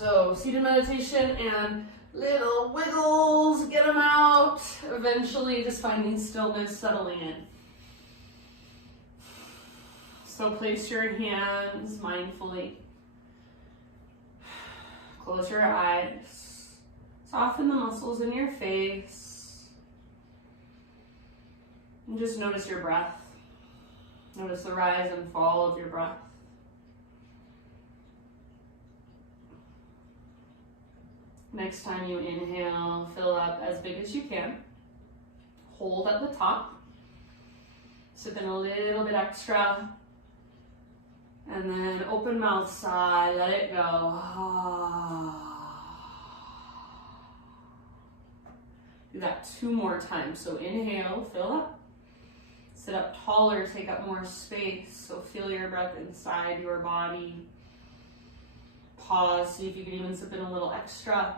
So seated meditation and little wiggles, get them out. Eventually just finding stillness, settling in. So place your hands mindfully. Close your eyes. Soften the muscles in your face. And just notice your breath. Notice the rise and fall of your breath. Next time you inhale, fill up as big as you can. Hold at the top. Sip in a little bit extra. And then open mouth, sigh, let it go. Do that 2 more times. So inhale, fill up. Sit up taller, take up more space. So feel your breath inside your body. Pause, see if you can even sip in a little extra.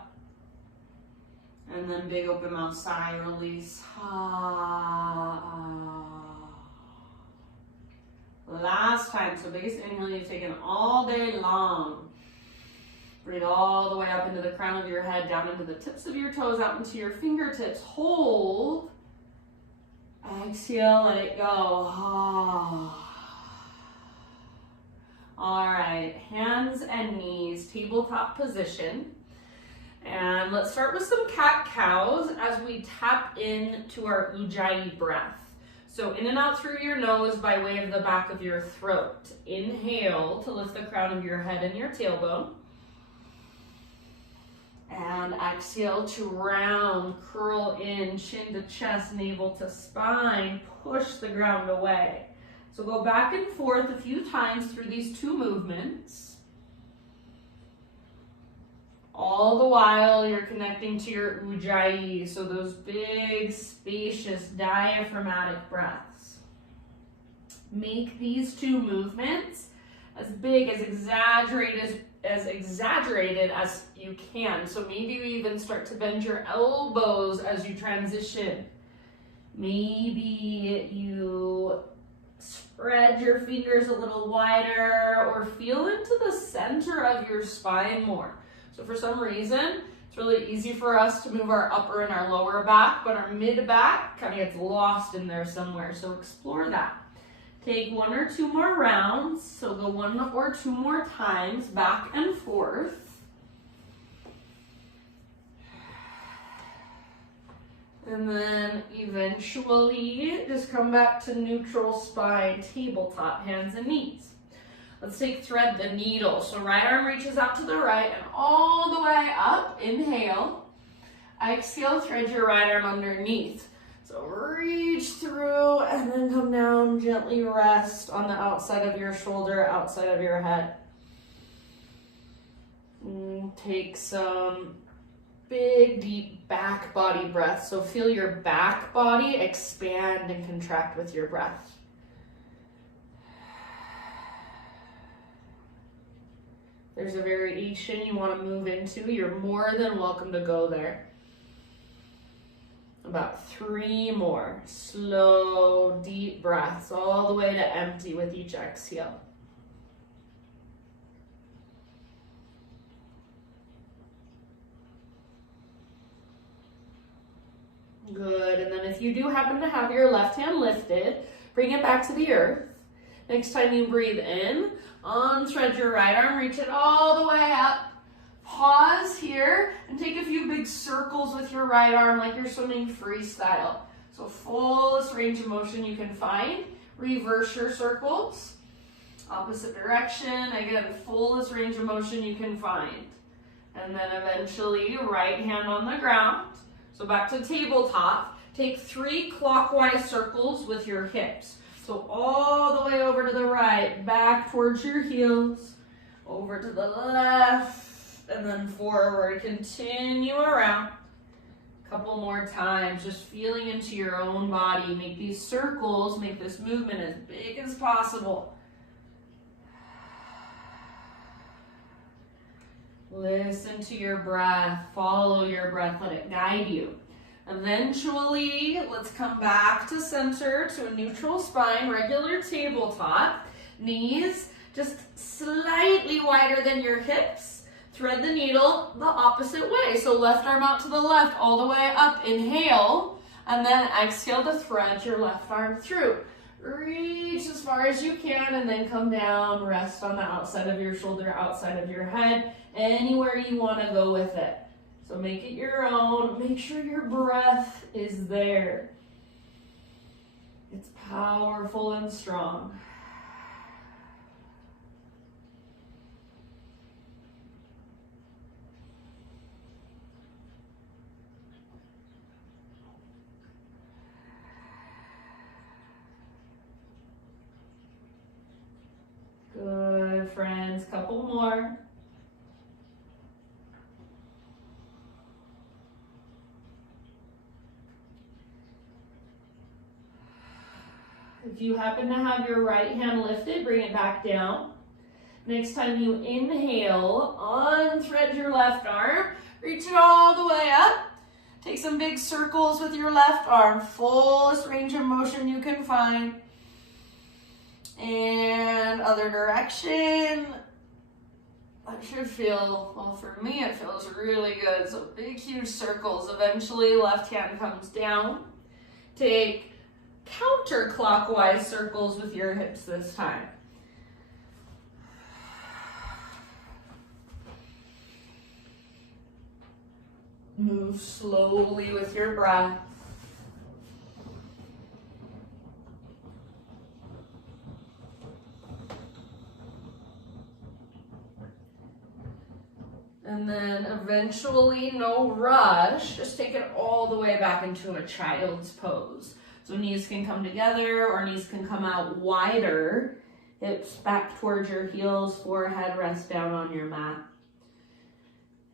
And then big open mouth, sigh, release. Last time, so biggest inhale you've taken all day long. Breathe all the way up into the crown of your head, down into the tips of your toes, out into your fingertips. Hold. Exhale, let it go. All right, hands and knees, tabletop position. And let's start with some cat-cows as we tap into our Ujjayi breath. So in and out through your nose by way of the back of your throat. Inhale to lift the crown of your head and your tailbone. And exhale to round, curl in, chin to chest, navel to spine, push the ground away. So go back and forth a few times through these 2 movements. All the while you're connecting to your Ujjayi, so those big, spacious, diaphragmatic breaths. Make these 2 movements as big, as exaggerated as you can. So maybe you even start to bend your elbows as you transition. Maybe you spread your fingers a little wider or feel into the center of your spine more. So for some reason, it's really easy for us to move our upper and our lower back, but our mid back kind of gets lost in there somewhere. So explore that. Take 1 or 2 more rounds. So go 1 or 2 more times back and forth. And then eventually just come back to neutral spine, tabletop, hands and knees. Let's take thread the needle. So right arm reaches out to the right and all the way up. Inhale. Exhale, thread your right arm underneath. So reach through and then come down, gently rest on the outside of your shoulder, outside of your head. And take some big, deep back body breaths. So feel your back body expand and contract with your breath. There's a variation you want to move into, you're more than welcome to go there. About 3 more. Slow, deep breaths all the way to empty with each exhale. Good, and then if you do happen to have your left hand lifted, bring it back to the earth. Next time you breathe in, unthread your right arm, reach it all the way up. Pause here and take a few big circles with your right arm like you're swimming freestyle. So fullest range of motion you can find. Reverse your circles. Opposite direction. Again, fullest range of motion you can find. And then eventually right hand on the ground. So back to tabletop. Take 3 clockwise circles with your hips. So all the way over to the right, back towards your heels, over to the left, and then forward. Continue around. A couple more times, just feeling into your own body. Make these circles, make this movement as big as possible. Listen to your breath, follow your breath, let it guide you. Eventually, let's come back to center, to a neutral spine, regular tabletop. Knees just slightly wider than your hips. thread the needle the opposite way. So left arm out to the left, all the way up. Inhale, and then exhale to thread your left arm through. Reach as far as you can, and then come down. Rest on the outside of your shoulder, outside of your head, anywhere you want to go with it. So make it your own. Make sure your breath is there. It's powerful and strong. Good, friends. Couple more. If you happen to have your right hand lifted, bring it back down. Next time you inhale, unthread your left arm, reach it all the way up. Take some big circles with your left arm, fullest range of motion you can find. And other direction. That should feel, well, for me it feels really good. So big, huge circles. Eventually left hand comes down. Take counterclockwise circles with your hips this time. Move slowly with your breath. And then eventually, no rush, just take it all the way back into a child's pose. So knees can come together or knees can come out wider. Hips back towards your heels, forehead rest down on your mat.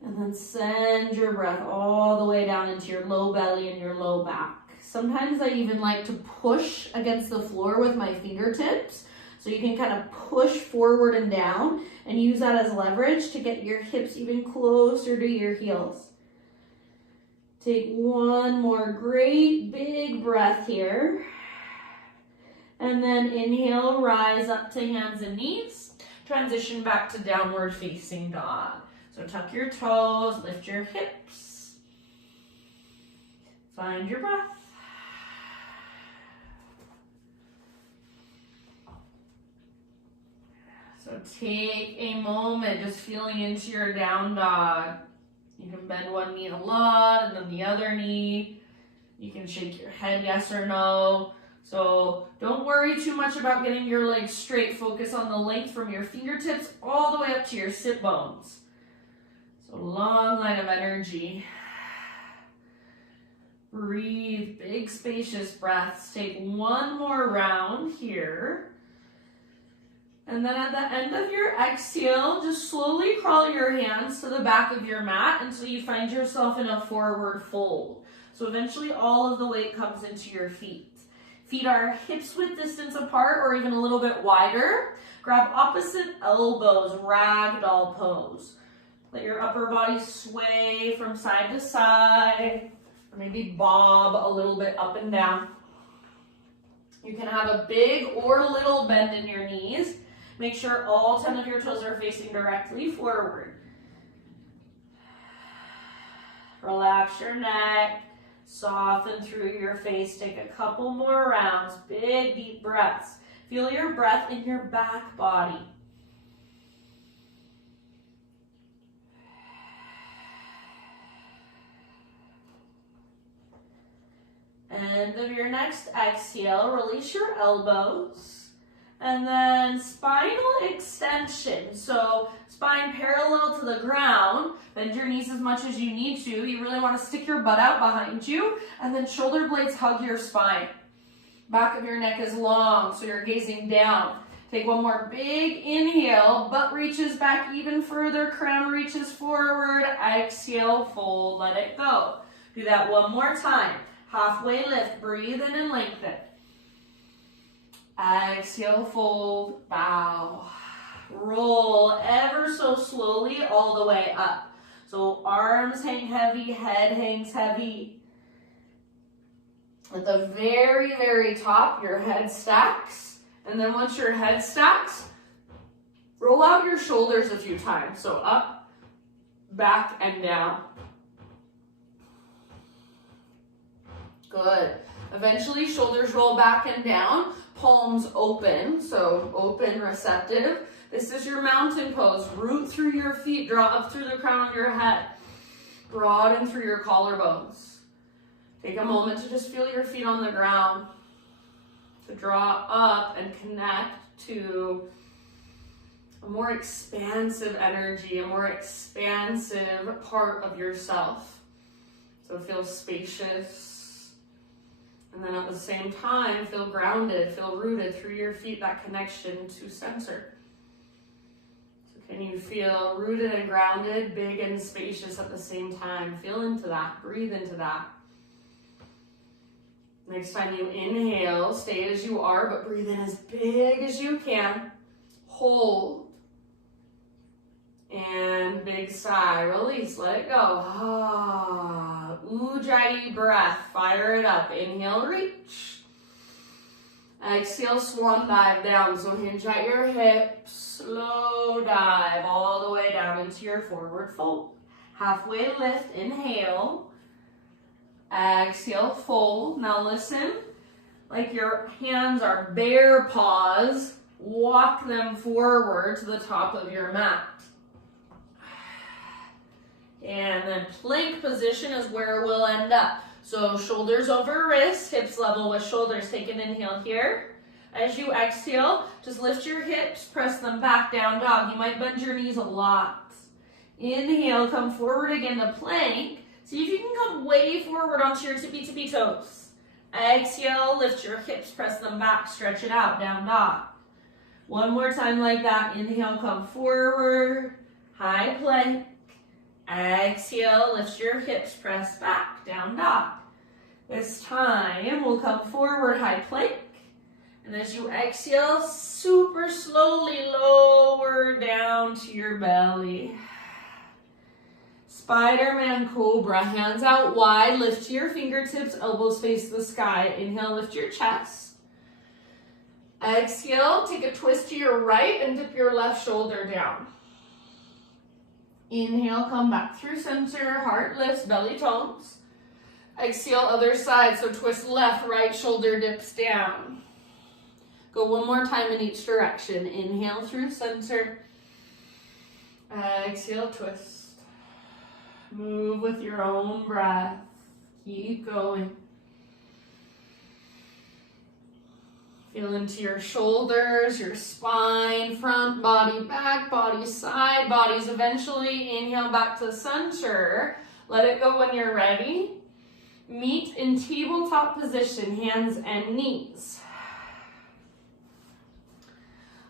And then send your breath all the way down into your low belly and your low back. Sometimes I even like to push against the floor with my fingertips. So you can kind of push forward and down and use that as leverage to get your hips even closer to your heels. Take one more great big breath here. And then inhale, rise up to hands and knees. Transition back to downward facing dog. So tuck your toes, lift your hips. Find your breath. So take a moment just feeling into your down dog. You can bend one knee a lot and then the other knee. You can shake your head yes or no. So don't worry too much about getting your legs straight. Focus on the length from your fingertips all the way up to your sit bones. So long line of energy. Breathe, big spacious breaths. Take one more round here. And then at the end of your exhale, just slowly crawl your hands to the back of your mat until you find yourself in a forward fold. So eventually all of the weight comes into your feet. Feet are hips width distance apart or even a little bit wider. Grab opposite elbows, ragdoll pose. Let your upper body sway from side to side, or maybe bob a little bit up and down. You can have a big or little bend in your knees. Make sure all 10 of your toes are facing directly forward. Relax your neck, soften through your face. Take a couple more rounds, big deep breaths. Feel your breath in your back body. End of your next exhale, release your elbows. And then spinal extension. So spine parallel to the ground. Bend your knees as much as you need to. You really want to stick your butt out behind you. And then shoulder blades hug your spine. Back of your neck is long, so you're gazing down. Take one more big inhale. Butt reaches back even further. Crown reaches forward. Exhale, fold, let it go. Do that one more time. Halfway lift. Breathe in and lengthen. Exhale, fold, bow. Roll ever so slowly all the way up. So arms hang heavy, head hangs heavy. At the very, very top, your head stacks. And then once your head stacks, roll out your shoulders a few times. So up back and down. Good. Eventually, shoulders roll back and down, palms open, so open, receptive. This is your mountain pose. Root through your feet, draw up through the crown of your head. Broaden through your collarbones. Take a moment to just feel your feet on the ground. To draw up and connect to a more expansive energy, a more expansive part of yourself. So feel spacious. And then at the same time, feel grounded, feel rooted through your feet, that connection to center. So can you feel rooted and grounded, big and spacious at the same time? Feel into that, breathe into that. Next time you inhale, stay as you are, but breathe in as big as you can. Hold. And big sigh, release, let it go. Ah, Ujjayi breath, fire it up. Inhale, reach. Exhale, swan dive down. So hinge at your hips, slow dive all the way down into your forward fold. Halfway lift, inhale. Exhale, fold. Now listen, like your hands are bear paws, walk them forward to the top of your mat. And then plank position is where we'll end up. So shoulders over wrists, hips level with shoulders. Take an inhale here. As you exhale, just lift your hips, press them back, down dog. You might bend your knees a lot. Inhale, come forward again to plank. See if you can come way forward onto your tippy toes. Exhale, lift your hips, press them back, stretch it out, down dog. One more time like that. Inhale, come forward, high plank. Exhale, lift your hips, press back, down dog. This time, we'll come forward, high plank. And as you exhale, super slowly lower down to your belly. Spider-Man Cobra, hands out wide, lift to your fingertips, elbows face the sky. Inhale, lift your chest. Exhale, take a twist to your right and dip your left shoulder down. Inhale, come back through center, heart lifts, belly tones. Exhale, other side, so twist left, right shoulder dips down. Go one more time in each direction. Inhale through center. Exhale, twist. Move with your own breath. Keep going. Feel into your shoulders, your spine, front body, back body, side bodies. Eventually, inhale back to center. Let it go when you're ready. Meet in tabletop position, hands and knees.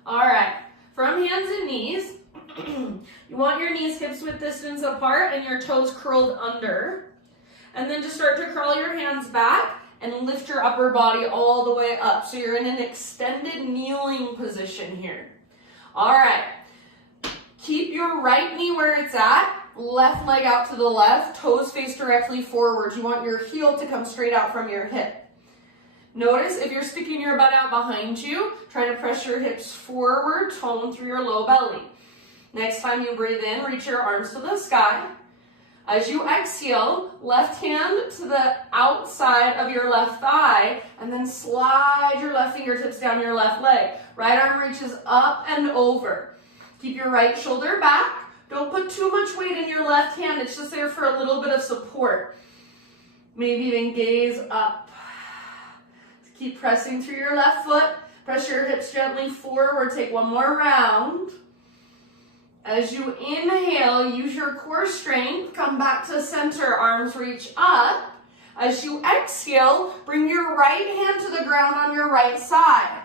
All right, from hands and knees, you want your knees hips width distance apart and your toes curled under. And then just start to curl your hands back and lift your upper body all the way up. So you're in an extended kneeling position here. All right, keep your right knee where it's at, left leg out to the left, toes face directly forward. You want your heel to come straight out from your hip. Notice if you're sticking your butt out behind you, try to press your hips forward, tone through your low belly. Next time you breathe in, reach your arms to the sky. As you exhale, left hand to the outside of your left thigh, and then slide your left fingertips down your left leg. Right arm reaches up and over. Keep your right shoulder back. Don't put too much weight in your left hand. It's just there for a little bit of support. Maybe even gaze up. Keep pressing through your left foot. Press your hips gently forward. Take one more round. As you inhale, use your core strength. Come back to center, arms reach up. As you exhale, bring your right hand to the ground on your right side.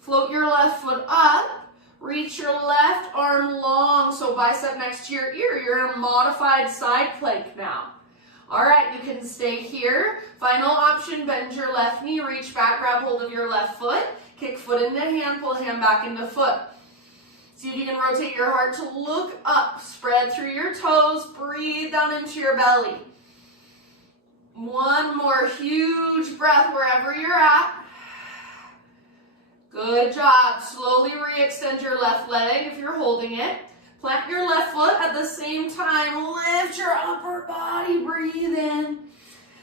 Float your left foot up. Reach your left arm long, so bicep next to your ear. You're in a modified side plank now. All right, you can stay here. Final option, bend your left knee, reach back, grab hold of your left foot. Kick foot into hand, pull hand back into foot. See if you can rotate your heart to look up. Spread through your toes. Breathe down into your belly. One more huge breath wherever you're at. Good job. Slowly re-extend your left leg if you're holding it. Plant your left foot at the same time. Lift your upper body. Breathe in.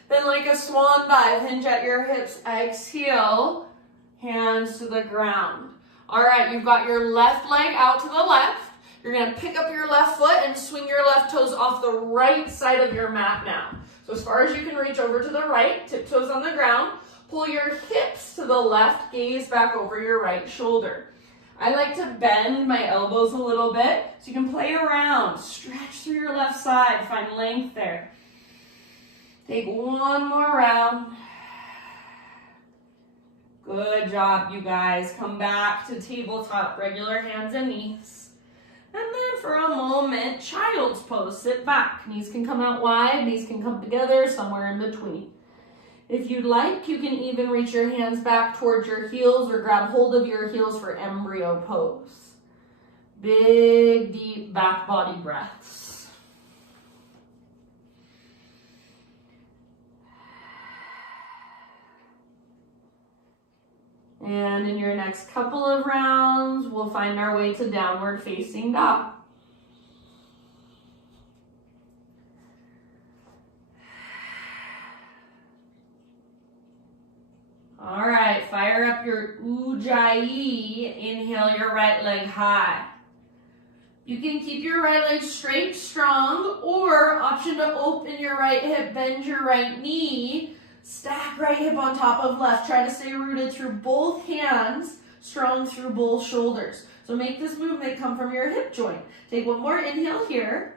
Then like a swan dive, hinge at your hips. Exhale. Hands to the ground. All right, you've got your left leg out to the left. You're going to pick up your left foot and swing your left toes off the right side of your mat now. So as far as you can reach over to the right, tiptoes on the ground. Pull your hips to the left, gaze back over your right shoulder. I like to bend my elbows a little bit so you can play around. Stretch through your left side, find length there. Take one more round. Good job, you guys. Come back to tabletop, regular hands and knees. And then for a moment, child's pose, sit back. Knees can come out wide, knees can come together, somewhere in between. If you'd like, you can even reach your hands back towards your heels or grab hold of your heels for embryo pose. Big, deep back body breaths. And in your next couple of rounds, we'll find our way to downward facing dog. All right, fire up your Ujjayi. Inhale your right leg high. You can keep your right leg straight, strong, or option to open your right hip, bend your right knee, stack right hip on top of left. Try to stay rooted through both hands, strong through both shoulders. So make this movement come from your hip joint. Take one more inhale here.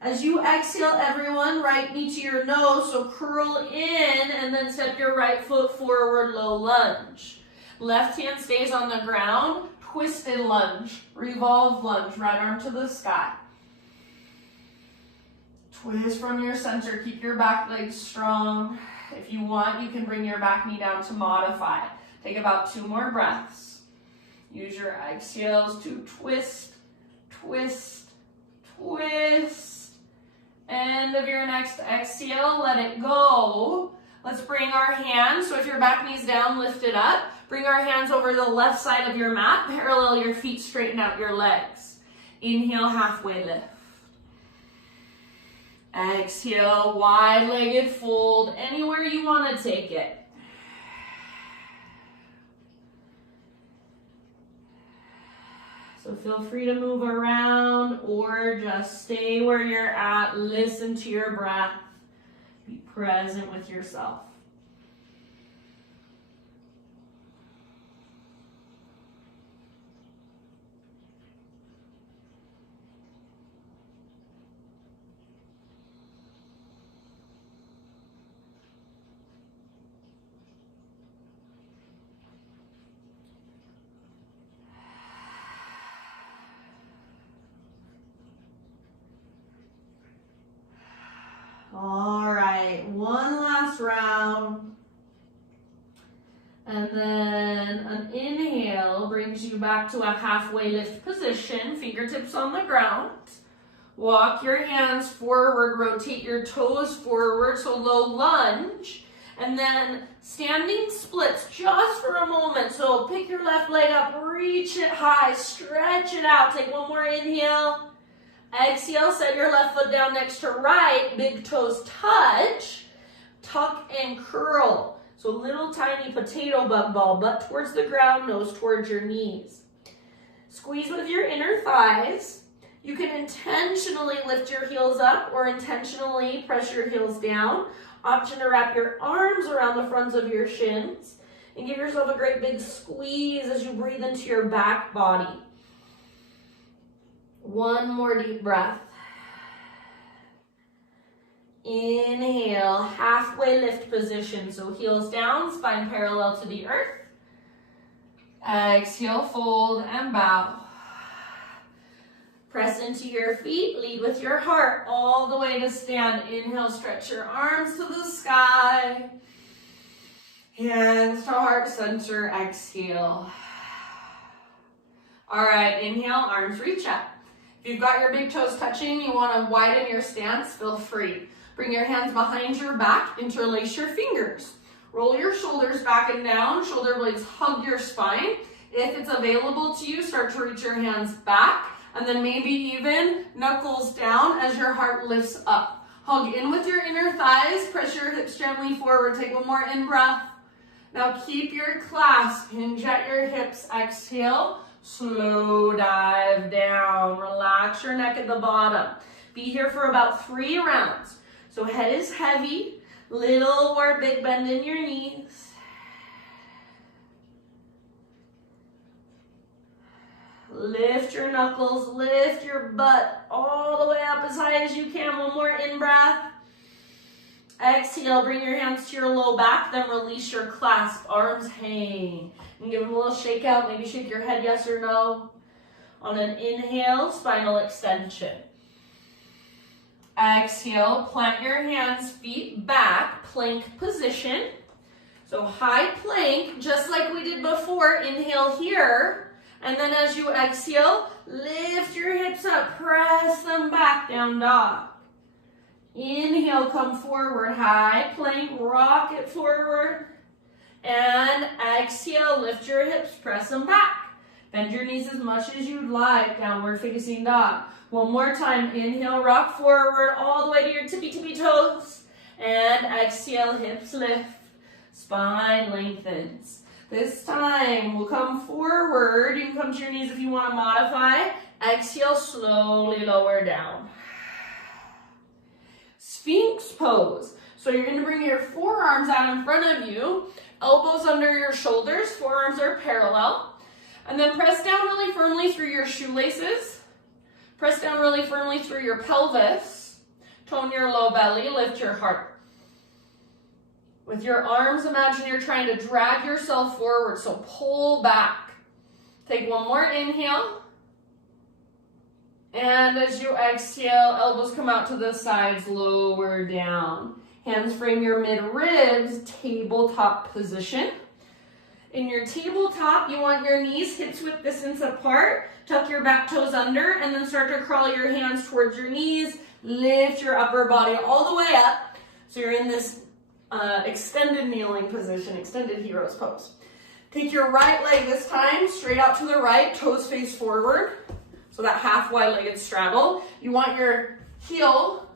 As you exhale, everyone, right knee to your nose, so curl in and then step your right foot forward, low lunge. Left hand stays on the ground, twisted lunge, revolve lunge, right arm to the sky. Twist from your center, keep your back leg strong. If you want, you can bring your back knee down to modify. Take about 2 more breaths. Use your exhales to twist, twist, twist. End of your next exhale, let it go. Let's bring our hands, so if your back knee's down, lift it up. Bring our hands over the left side of your mat, parallel your feet, straighten out your legs. Inhale, halfway lift. Exhale, wide-legged fold, anywhere you want to take it. So feel free to move around or just stay where you're at. Listen to your breath. Be present with yourself. All right, one last round. And then an inhale brings you back to a halfway lift position, fingertips on the ground. Walk your hands forward, rotate your toes forward, so low lunge. And then standing splits just for a moment. So pick your left leg up, reach it high, stretch it out. Take one more inhale. Exhale, set your left foot down next to right, big toes touch, tuck and curl. So little tiny potato bug ball, butt towards the ground, nose towards your knees. Squeeze with your inner thighs. You can intentionally lift your heels up or intentionally press your heels down. Option to wrap your arms around the fronts of your shins and give yourself a great big squeeze as you breathe into your back body. One more deep breath. Inhale, halfway lift position. So heels down, spine parallel to the earth. Exhale, fold and bow. Press into your feet, lead with your heart all the way to stand. Inhale, stretch your arms to the sky. Hands to heart center, exhale. All right, inhale, arms reach up. If you've got your big toes touching, you want to widen your stance, feel free. Bring your hands behind your back, interlace your fingers. Roll your shoulders back and down, shoulder blades hug your spine. If it's available to you, start to reach your hands back And then maybe even knuckles down as your heart lifts up. Hug in with your inner thighs, press your hips gently forward. Take one more in-breath. Now keep your clasp, hinge at your hips, exhale, slow dive down. Relax your neck at the bottom. Be here for about 3 rounds. So head is heavy, little or big bend in your knees. Lift your knuckles, lift your butt all the way up as high as you can. One more in-breath. Exhale, bring your hands to your low back, then release your clasp, arms hang. And give them a little shake out, maybe shake your head yes or no. On an inhale, spinal extension. Exhale, plant your hands, feet back, plank position. So high plank, just like we did before, inhale here. And then as you exhale, lift your hips up, press them back, down dog. Inhale, come forward, high plank, rock it forward. And exhale, lift your hips, press them back. Bend your knees as much as you'd like, downward facing dog. One more time, inhale, rock forward, all the way to your tippy toes. And exhale, hips lift, spine lengthens. This time, we'll come forward. You can come to your knees if you want to modify. Exhale, slowly lower down. Sphinx pose. So you're going to bring your forearms out in front of you, elbows under your shoulders, forearms are parallel. And then press down really firmly through your shoelaces. Press down really firmly through your pelvis. Tone your low belly, lift your heart. With your arms, imagine you're trying to drag yourself forward, so pull back. Take one more inhale. And as you exhale, elbows come out to the sides, lower down. Hands frame your mid-ribs, tabletop position. In your tabletop, you want your knees hips width distance apart. Tuck your back toes under, and then start to crawl your hands towards your knees. Lift your upper body all the way up. So you're in this extended kneeling position, extended hero's pose. Take your right leg this time, straight out to the right, toes face forward. So that half wide-legged straddle. You want your heel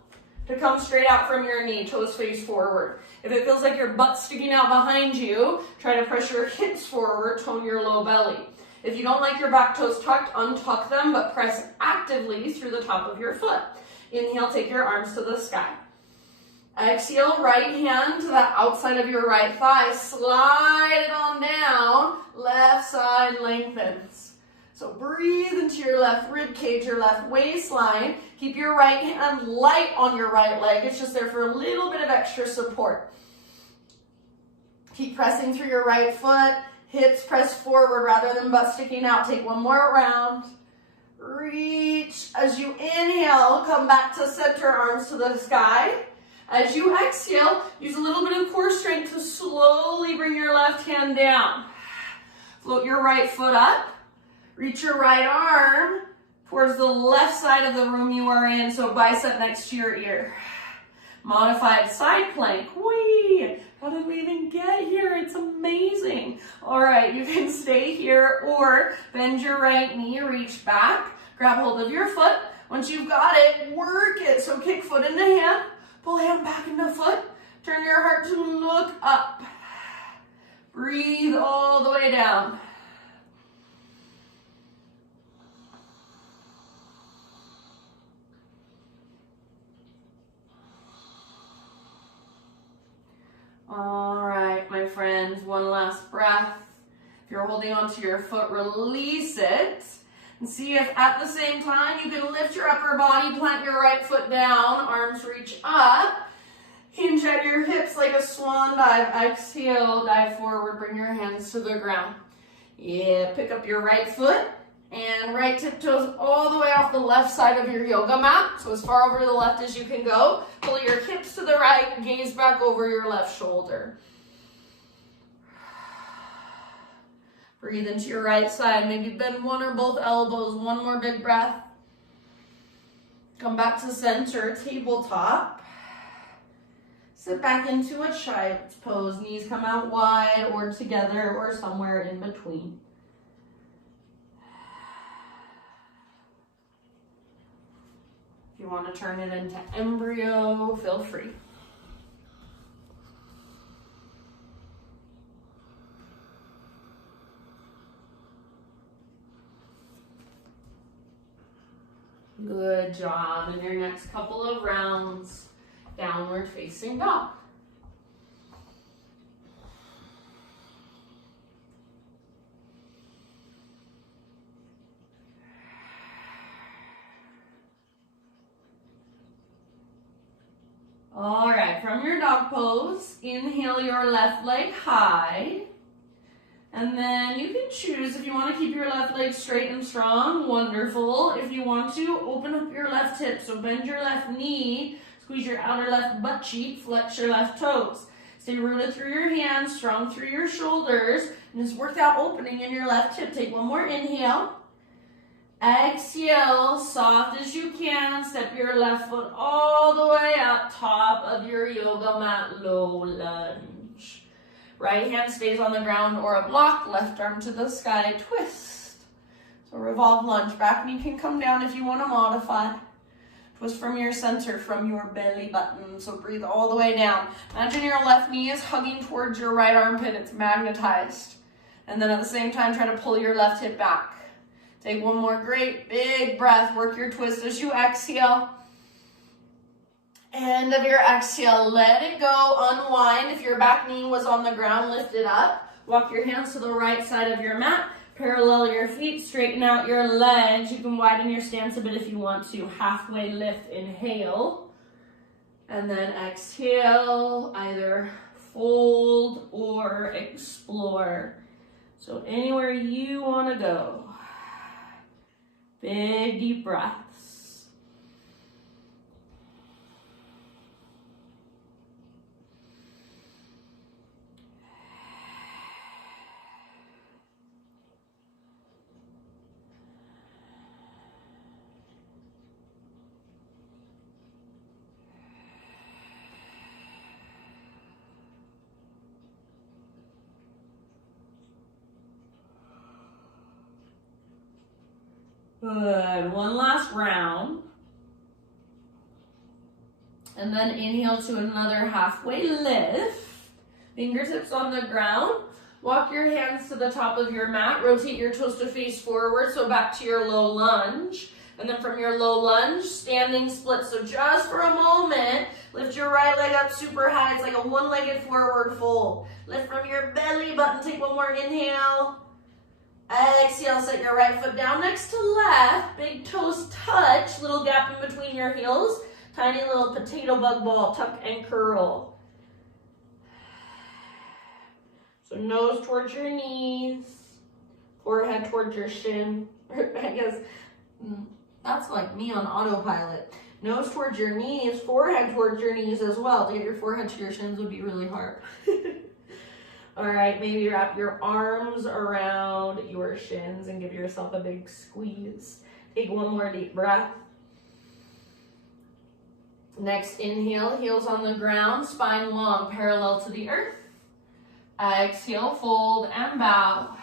to come straight out from your knee, toes face forward. If it feels like your butt's sticking out behind you, try to press your hips forward, tone your low belly. If you don't like your back toes tucked, untuck them, but press actively through the top of your foot. Inhale, take your arms to the sky. Exhale, right hand to the outside of your right thigh. Slide it on down. Left side lengthens. So breathe into your left rib cage, your left waistline. Keep your right hand light on your right leg. It's just there for a little bit of extra support. Keep pressing through your right foot. Hips press forward rather than butt sticking out. Take one more round. Reach. As you inhale, come back to center, arms to the sky. As you exhale, use a little bit of core strength to slowly bring your left hand down. Float your right foot up. Reach your right arm towards the left side of the room you are in, so bicep next to your ear. Modified side plank. Whee! How did we even get here? It's amazing. All right, you can stay here or bend your right knee, reach back, grab hold of your foot. Once you've got it, work it. So kick foot into hand. Pull hand back into foot. Turn your heart to look up. Breathe all the way down. All right, my friends, one last breath. If you're holding onto your foot, release it. And see if at the same time you can lift your upper body, plant your right foot down, arms reach up. Hinge at your hips like a swan dive. Exhale, dive forward, bring your hands to the ground. Yeah, pick up your right foot and right tiptoes all the way off the left side of your yoga mat. So as far over the left as you can go. Pull your hips to the right, gaze back over your left shoulder. Breathe into your right side. Maybe bend one or both elbows. One more big breath. Come back to center, tabletop. Sit back into a child's pose. Knees come out wide or together or somewhere in between. you want to turn it into embryo, feel free. Good job. In your next couple of rounds, downward facing dog. All right, from your dog pose, inhale your left leg high. And then you can choose if you want to keep your left leg straight and strong, wonderful. If you want to, open up your left hip. So bend your left knee, squeeze your outer left butt cheek, flex your left toes. Stay rooted through your hands, strong through your shoulders, and just work that opening in your left hip. Take one more inhale. Exhale, soft as you can. Step your left foot all the way up, top of your yoga mat, low lunge. Right hand stays on the ground or a block, left arm to the sky, twist. So revolve lunge, back knee can come down if you want to modify. Twist from your center, from your belly button. So breathe all the way down. Imagine your left knee is hugging towards your right armpit, it's magnetized. And then at the same time, try to pull your left hip back. Take one more great big breath, work your twist as you exhale. End of your exhale, let it go, unwind. If your back knee was on the ground, lift it up. Walk your hands to the right side of your mat. Parallel your feet, straighten out your legs. You can widen your stance a bit if you want to. Halfway lift, inhale. And then exhale, either fold or explore. So anywhere you want to go. Big deep breaths. Good, one last round. And then inhale to another halfway lift. Fingertips on the ground. Walk your hands to the top of your mat. Rotate your toes to face forward, so back to your low lunge. And then from your low lunge, standing split. So just for a moment, lift your right leg up super high. It's like a one-legged forward fold. Lift from your belly button. Take one more inhale. Exhale, set your right foot down next to left. Big toes touch, little gap in between your heels. Tiny little potato bug ball, tuck and curl. So nose towards your knees, forehead towards your shin. I guess that's like me on autopilot. Nose towards your knees, forehead towards your knees as well. To get your forehead to your shins would be really hard. All right, maybe wrap your arms around your shins and give yourself a big squeeze. Take one more deep breath. Next inhale, heels on the ground, spine long, parallel to the earth. Exhale, fold and bow.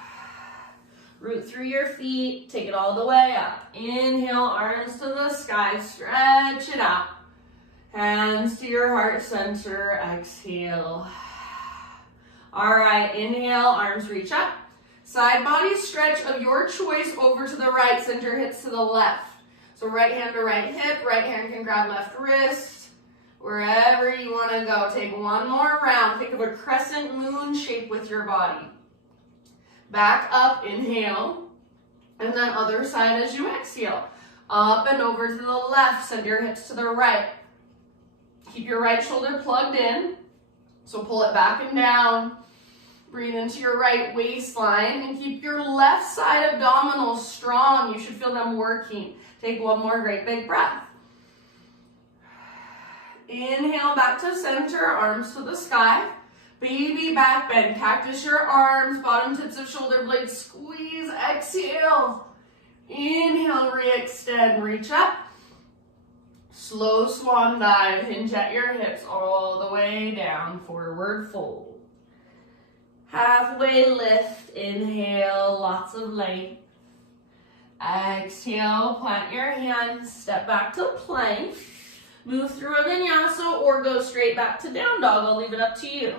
Root through your feet, take it all the way up. Inhale, arms to the sky, stretch it out. Hands to your heart center, exhale. All right, inhale, arms reach up. Side body stretch of your choice over to the right, center hips to the left. So right hand to right hip, right hand can grab left wrist. Wherever you want to go, take one more round. Think of a crescent moon shape with your body. Back up, inhale. And then other side as you exhale. Up and over to the left, send your hips to the right. Keep your right shoulder plugged in. So pull it back and down. Breathe into your right waistline and keep your left side abdominals strong. You should feel them working. Take one more great big breath. Inhale back to center, arms to the sky. Baby back bend, cactus your arms, bottom tips of shoulder blades squeeze, exhale. Inhale, re-extend, reach up. Slow swan dive, hinge at your hips all the way down, forward fold. Halfway lift, inhale, lots of length. Exhale, plant your hands, step back to plank. Move through a vinyasa or go straight back to down dog. I'll leave it up to you.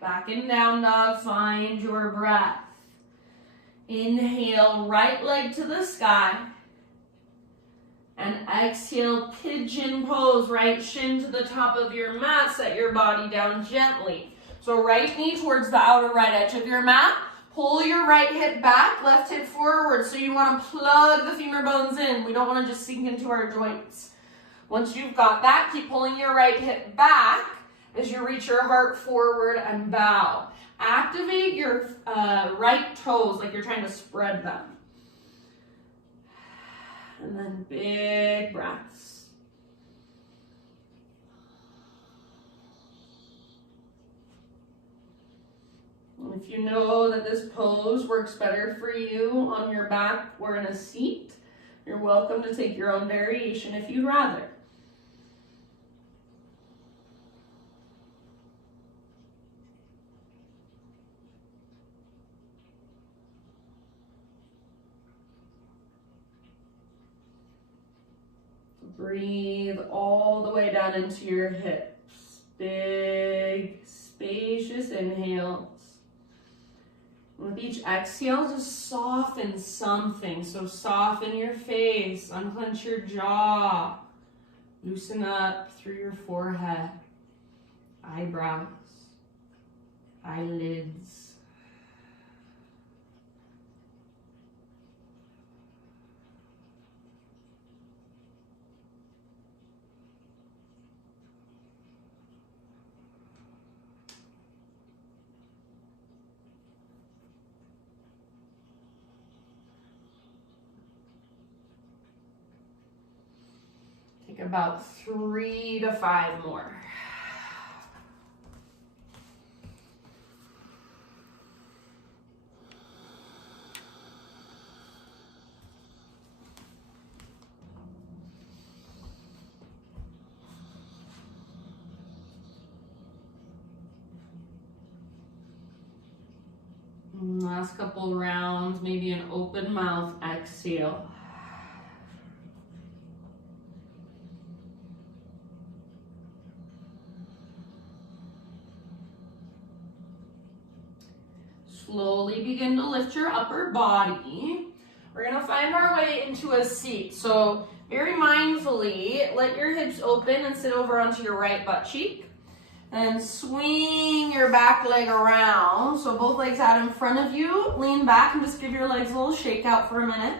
Back in down dog, find your breath. Inhale, right leg to the sky. And exhale, pigeon pose, right shin to the top of your mat. Set your body down gently. So right knee towards the outer right edge of your mat. Pull your right hip back, left hip forward. So you want to plug the femur bones in. We don't want to just sink into our joints. Once you've got that, keep pulling your right hip back as you reach your heart forward and bow. Activate your right toes like you're trying to spread them. And then big breaths. And if you know that this pose works better for you on your back or in a seat, you're welcome to take your own variation if you'd rather. Breathe all the way down into your hips. Big, spacious inhales. With each exhale, just soften something. So soften your face, unclench your jaw. Loosen up through your forehead, eyebrows, eyelids. Take about 3 to 5 more. Last couple rounds, maybe an open mouth exhale. Slowly begin to lift your upper body. We're going to find our way into a seat. So very mindfully, let your hips open and sit over onto your right butt cheek. And swing your back leg around. So both legs out in front of you. Lean back and just give your legs a little shake out for a minute.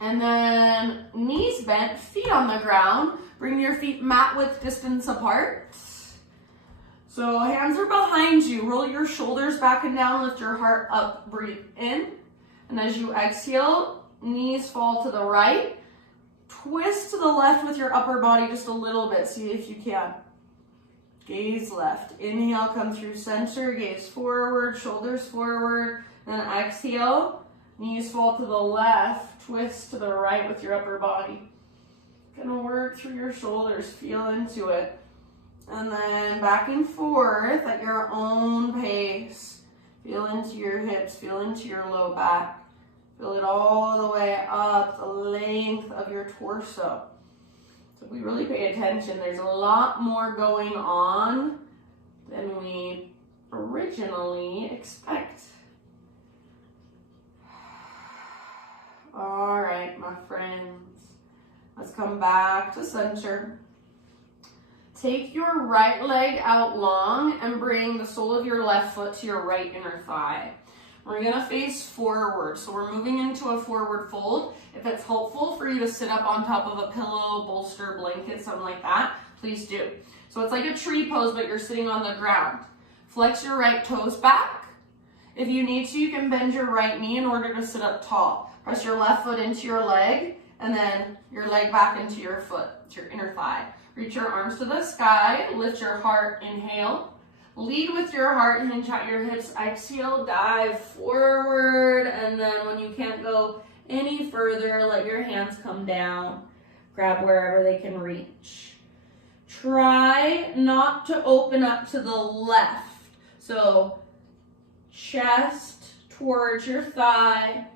And then knees bent, feet on the ground. Bring your feet mat width distance apart. So hands are behind you. Roll your shoulders back and down. Lift your heart up. Breathe in. And as you exhale, knees fall to the right. Twist to the left with your upper body just a little bit. See if you can. Gaze left. Inhale, come through center. Gaze forward, shoulders forward. Then exhale. Knees fall to the left. Twist to the right with your upper body. Gonna work through your shoulders. Feel into it. And then back and forth at your own pace. Feel into your hips, feel into your low back. Feel it all the way up the length of your torso. So if we really pay attention, there's a lot more going on than we originally expect. All right, my friends. Let's come back to center. Take your right leg out long and bring the sole of your left foot to your right inner thigh. We're gonna face forward. So we're moving into a forward fold. If it's helpful for you to sit up on top of a pillow, bolster, blanket, something like that, please do. So it's like a tree pose, but you're sitting on the ground. Flex your right toes back. If you need to, you can bend your right knee in order to sit up tall. Press your left foot into your leg, and then your leg back into your foot, to your inner thigh. Reach your arms to the sky, lift your heart, inhale. Lead with your heart, hinge out your hips, exhale, dive forward, and then when you can't go any further, let your hands come down. Grab wherever they can reach. Try not to open up to the left. So chest towards your thigh.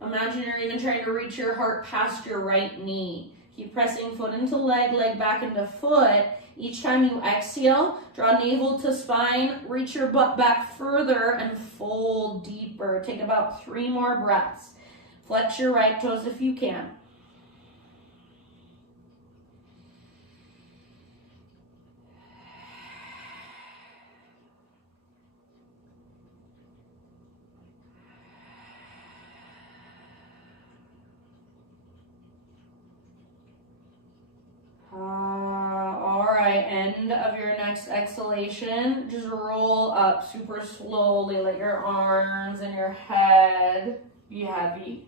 Imagine you're even trying to reach your heart past your right knee. Keep pressing foot into leg, leg back into foot. Each time you exhale, draw navel to spine, reach your butt back further and fold deeper. Take about 3 more breaths. Flex your right toes if you can. End of your next exhalation, just roll up super slowly. Let your arms and your head be heavy.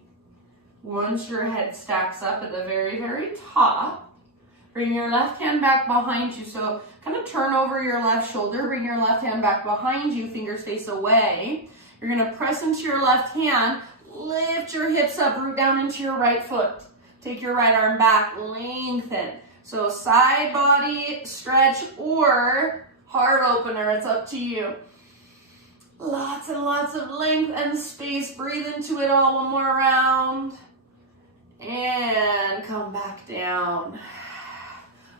Once your head stacks up at the very, very top, bring your left hand back behind you. So kind of turn over your left shoulder, bring your left hand back behind you, fingers face away. You're going to press into your left hand, lift your hips up, root down into your right foot. Take your right arm back, lengthen. So side body stretch or heart opener, it's up to you. Lots and lots of length and space. Breathe into it all. One more round. And come back down.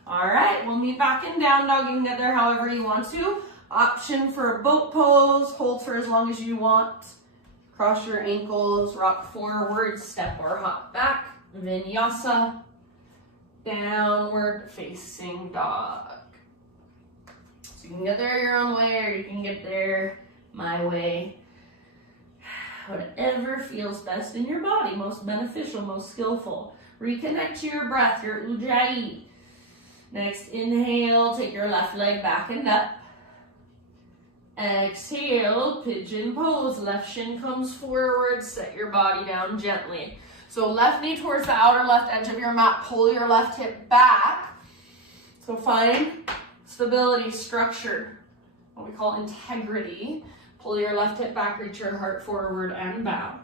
All right, we'll meet back in down dog. You can get there however you want to. Option for a boat pose. Hold for as long as you want. Cross your ankles, rock forward, step or hop back. Vinyasa. Downward facing dog. So you can get there your own way or you can get there my way. Whatever feels best in your body, most beneficial, most skillful. Reconnect to your breath, your ujjayi. Next inhale, take your left leg back and up. Exhale, pigeon pose. Left shin comes forward, set your body down gently. So left knee towards the outer left edge of your mat, pull your left hip back. So find stability, structure, what we call integrity. Pull your left hip back, reach your heart forward and bow.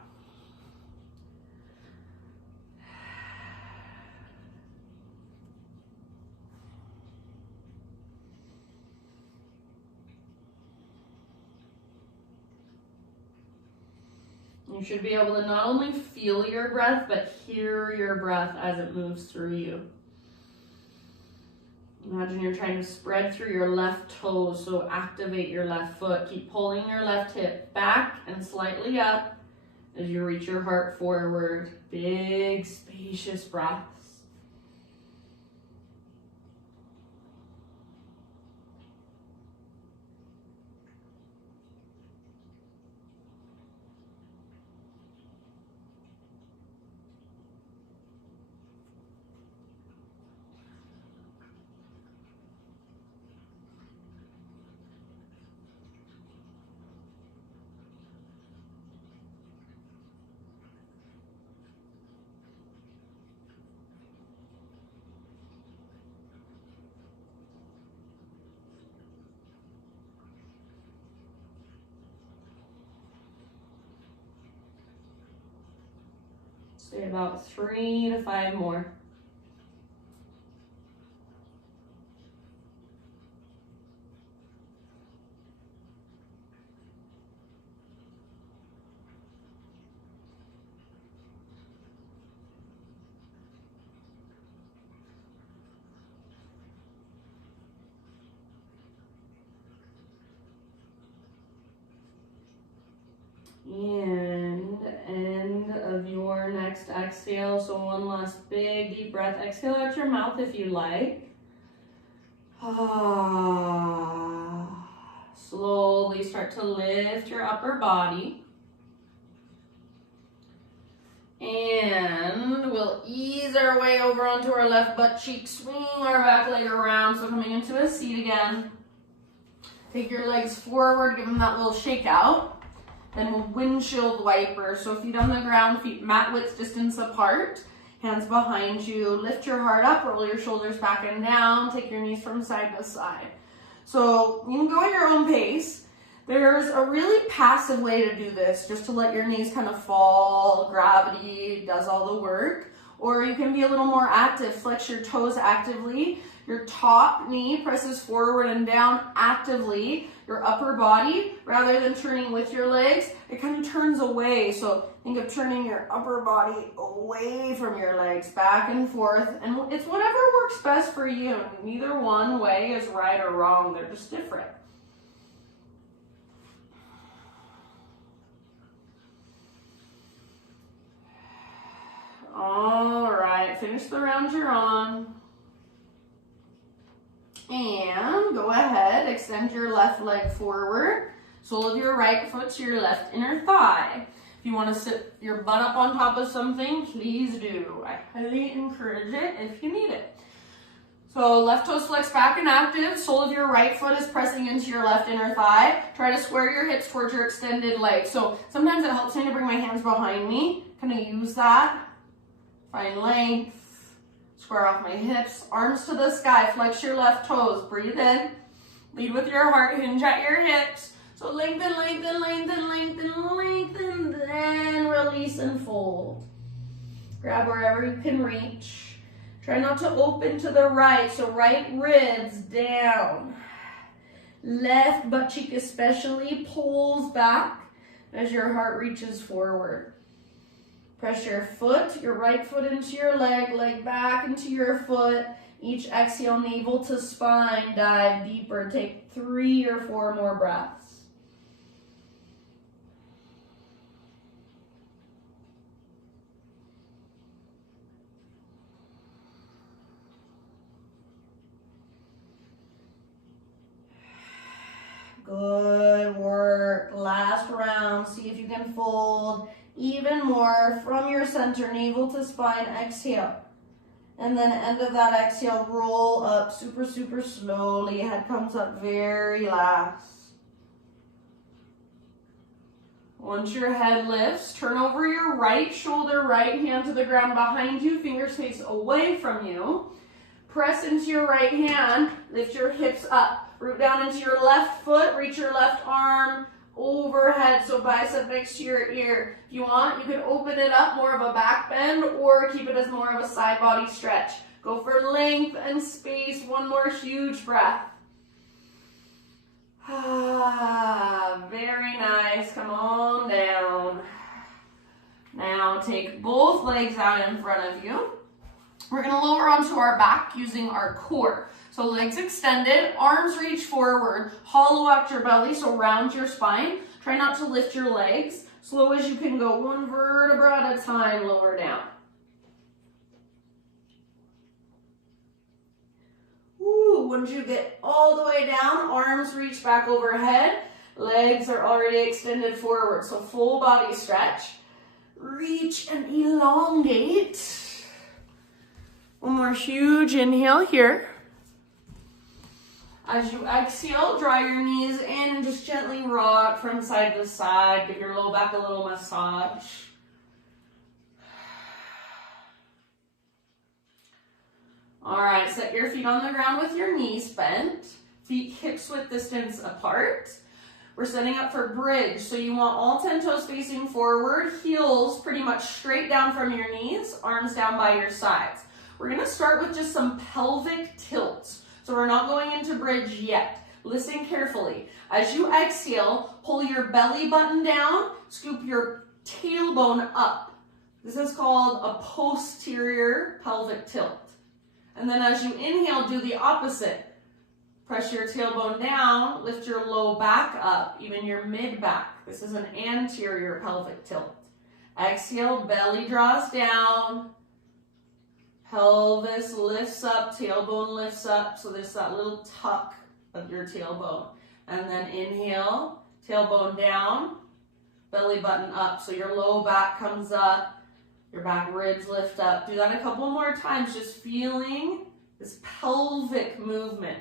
You should be able to not only feel your breath, but hear your breath as it moves through you. Imagine you're trying to spread through your left toes, so activate your left foot. Keep pulling your left hip back and slightly up as you reach your heart forward. Big, spacious breaths. Stay about 3 to 5 more. And end of your next exhale. So one last big deep breath. Exhale out your mouth if you like. Slowly start to lift your upper body. And we'll ease our way over onto our left butt cheek. Swing our back leg around. So coming into a seat again. Take your legs forward. Give them that little shake out. Then we'll windshield wiper. So feet on the ground, feet mat width distance apart. Hands behind you. Lift your heart up, roll your shoulders back and down. Take your knees from side to side. So you can go at your own pace. There's a really passive way to do this, just to let your knees kind of fall. Gravity does all the work. Or you can be a little more active. Flex your toes actively. Your top knee presses forward and down actively. Your upper body, rather than turning with your legs, it kind of turns away. So think of turning your upper body away from your legs, back and forth. And it's whatever works best for you. Neither one way is right or wrong. They're just different. All right, finish the round you're on. And go ahead, extend your left leg forward. Sole of your right foot to your left inner thigh. If you want to sit your butt up on top of something, please do. I highly encourage it if you need it. So left toes flex back and active. Sole of your right foot is pressing into your left inner thigh. Try to square your hips towards your extended leg. So sometimes it helps me to bring my hands behind me. Kind of use that. Find length. Square off my hips, arms to the sky, flex your left toes, breathe in, lead with your heart, hinge at your hips. So lengthen, lengthen, lengthen, lengthen, lengthen, then release and fold. Grab wherever you can reach. Try not to open to the right, so right ribs down. Left butt cheek especially pulls back as your heart reaches forward. Press your foot, your right foot into your leg, leg back into your foot. Each exhale, navel to spine, dive deeper. Take 3 or 4 more breaths. Good work. Last round. See if you can fold even more from your center, navel to spine, exhale. And then end of that exhale, roll up super, super slowly. Head comes up very last. Once your head lifts, turn over your right shoulder, right hand to the ground behind you, fingers face away from you. Press into your right hand, lift your hips up. Root down into your left foot, reach your left arm overhead, so bicep next to your ear. If you want, you can open it up, more of a back bend, or keep it as more of a side body stretch. Go for length and space. One more huge breath. Very nice. Come on down. Now take both legs out in front of you. We're going to lower onto our back using our core. So legs extended, arms reach forward, hollow out your belly, so round your spine. Try not to lift your legs. Slow as you can go, 1 vertebra at a time, lower down. Once you get all the way down, arms reach back overhead, legs are already extended forward, so full body stretch. Reach and elongate. One more huge inhale here. As you exhale, draw your knees in and just gently rock from side to side. Give your low back a little massage. All right, set your feet on the ground with your knees bent. Feet hips width distance apart. We're setting up for bridge. So you want all 10 toes facing forward, heels pretty much straight down from your knees, arms down by your sides. We're gonna start with just some pelvic tilts. So we're not going into bridge yet. Listen carefully. As you exhale, pull your belly button down, scoop your tailbone up. This is called a posterior pelvic tilt. And then as you inhale, do the opposite. Press your tailbone down, lift your low back up, even your mid back. This is an anterior pelvic tilt. Exhale, belly draws down. Pelvis lifts up, tailbone lifts up, so there's that little tuck of your tailbone. And then inhale, tailbone down, belly button up, so your low back comes up, your back ribs lift up. Do that a couple more times, just feeling this pelvic movement.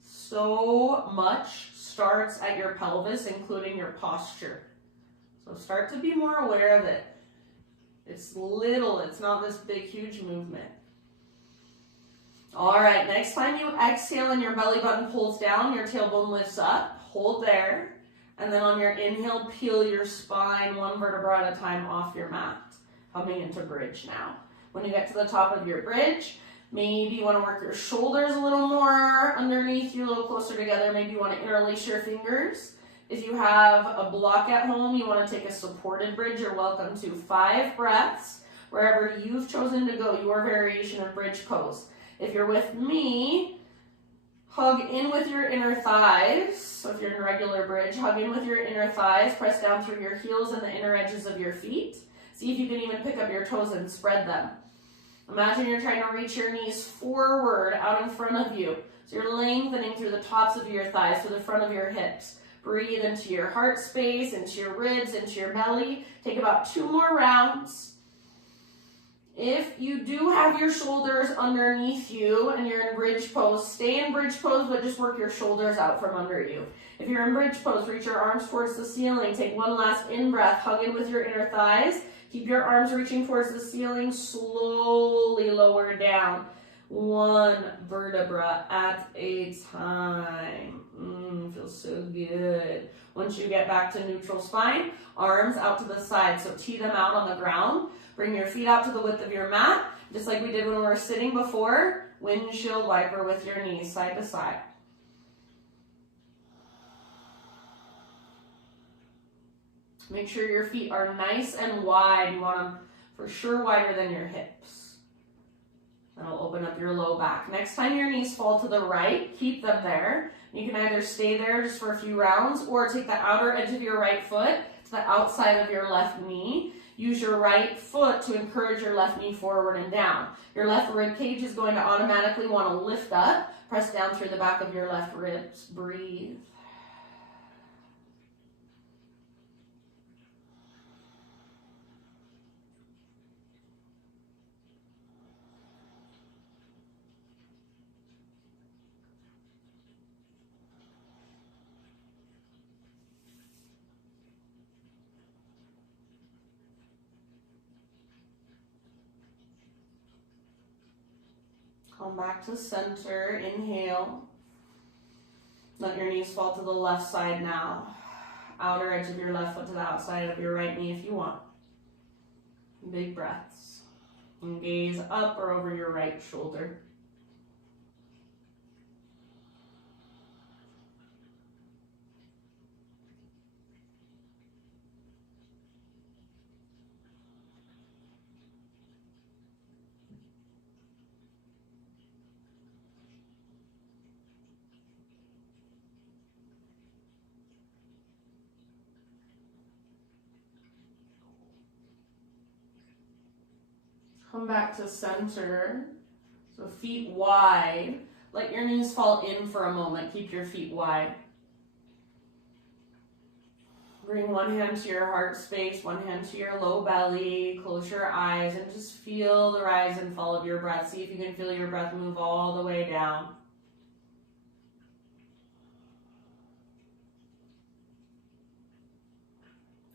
So much starts at your pelvis, including your posture. So start to be more aware of it. It's little, it's not this big, huge movement. All right, next time you exhale and your belly button pulls down, your tailbone lifts up, hold there. And then on your inhale, peel your spine 1 vertebra at a time off your mat. Coming into bridge now. When you get to the top of your bridge, Maybe you want to work your shoulders a little more underneath you, a little closer together. Maybe you want to interlace your fingers. If you have a block at home, you want to take a supported bridge, you're welcome to 5 breaths, wherever you've chosen to go, your variation of bridge pose. If you're with me, hug in with your inner thighs. So if you're in regular bridge, hug in with your inner thighs, press down through your heels and the inner edges of your feet. See if you can even pick up your toes and spread them. Imagine you're trying to reach your knees forward out in front of you. So you're lengthening through the tops of your thighs to the front of your hips. Breathe into your heart space, into your ribs, into your belly. Take about 2 more rounds. If you do have your shoulders underneath you and you're in bridge pose, stay in bridge pose, but just work your shoulders out from under you. If you're in bridge pose, reach your arms towards the ceiling. Take one last in-breath. Hug in with your inner thighs. Keep your arms reaching towards the ceiling. Slowly lower down. 1 vertebra at a time. Feels so good. Once you get back to neutral spine, arms out to the side. So tee them out on the ground. Bring your feet out to the width of your mat, just like we did when we were sitting before. Windshield wiper with your knees side to side. Make sure your feet are nice and wide. You want them for sure wider than your hips. That'll open up your low back. Next time your knees fall to the right, keep them there. You can either stay there just for a few rounds or take the outer edge of your right foot to the outside of your left knee. Use your right foot to encourage your left knee forward and down. Your left rib cage is going to automatically want to lift up. Press down through the back of your left ribs. Breathe. Come back to center, inhale. Let your knees fall to the left side now. Outer edge of your left foot to the outside of your right knee if you want. Big breaths. And gaze up or over your right shoulder. Come back to center. So feet wide. Let your knees fall in for a moment. Keep your feet wide. Bring one hand to your heart space, one hand to your low belly. Close your eyes and just feel the rise and fall of your breath. See if you can feel your breath move all the way down.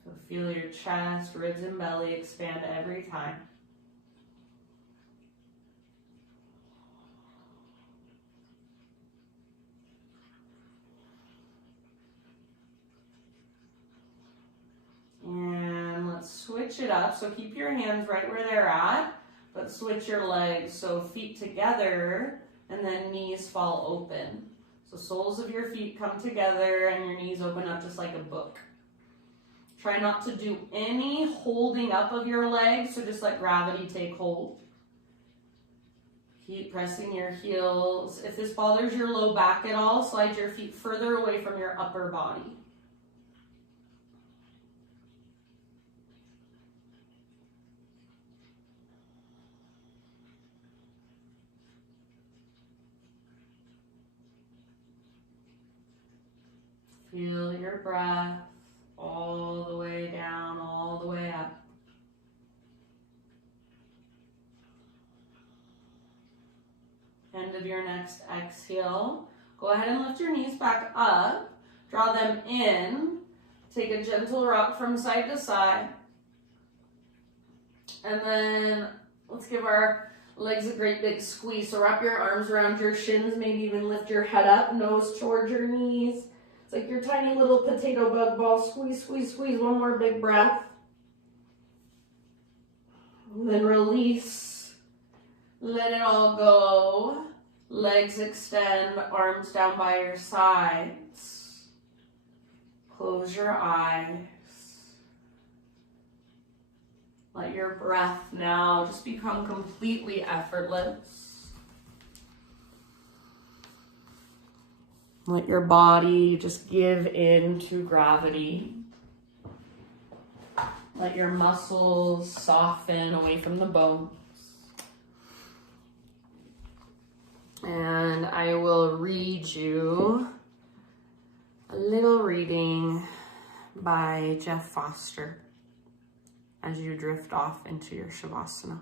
So feel your chest, ribs, and belly expand every time. And let's switch it up. So keep your hands right where they're at, but switch your legs. So feet together and then knees fall open. So soles of your feet come together and your knees open up just like a book. Try not to do any holding up of your legs, so just let gravity take hold. Keep pressing your heels. If this bothers your low back at all, slide your feet further away from your upper body. Feel your breath all the way down, all the way up. End of your next exhale. Go ahead and lift your knees back up. Draw them in. Take a gentle rock from side to side. And then let's give our legs a great big squeeze. So wrap your arms around your shins, maybe even lift your head up, nose towards your knees. It's like your tiny little potato bug ball. Squeeze, squeeze, squeeze. One more big breath. And then release. Let it all go. Legs extend, arms down by your sides. Close your eyes. Let your breath now just become completely effortless. Let your body just give in to gravity. Let your muscles soften away from the bones. And I will read you a little reading by Jeff Foster as you drift off into your Shavasana.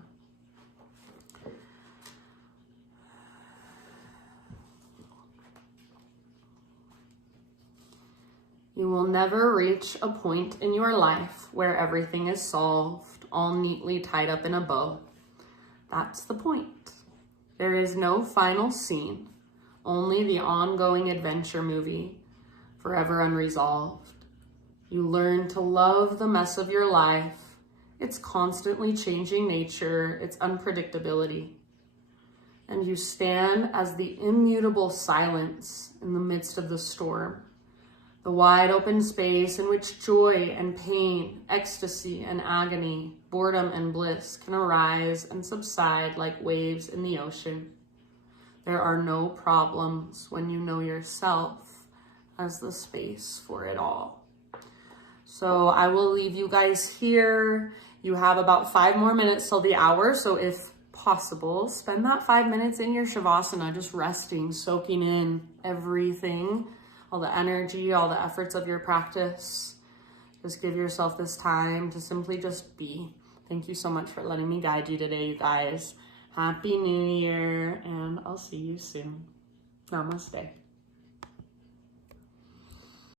You will never reach a point in your life where everything is solved, all neatly tied up in a bow. That's the point. There is no final scene, only the ongoing adventure movie, forever unresolved. You learn to love the mess of your life, its constantly changing nature, its unpredictability. And you stand as the immutable silence in the midst of the storm, the wide open space in which joy and pain, ecstasy and agony, boredom and bliss can arise and subside like waves in the ocean. There are no problems when you know yourself as the space for it all. So I will leave you guys here. You have about 5 more minutes till the hour. So if possible, spend that 5 minutes in your Shavasana, just resting, soaking in everything, all the energy, all the efforts of your practice. Just give yourself this time to simply just be. Thank you so much for letting me guide you today, you guys. Happy New Year, and I'll see you soon. Namaste.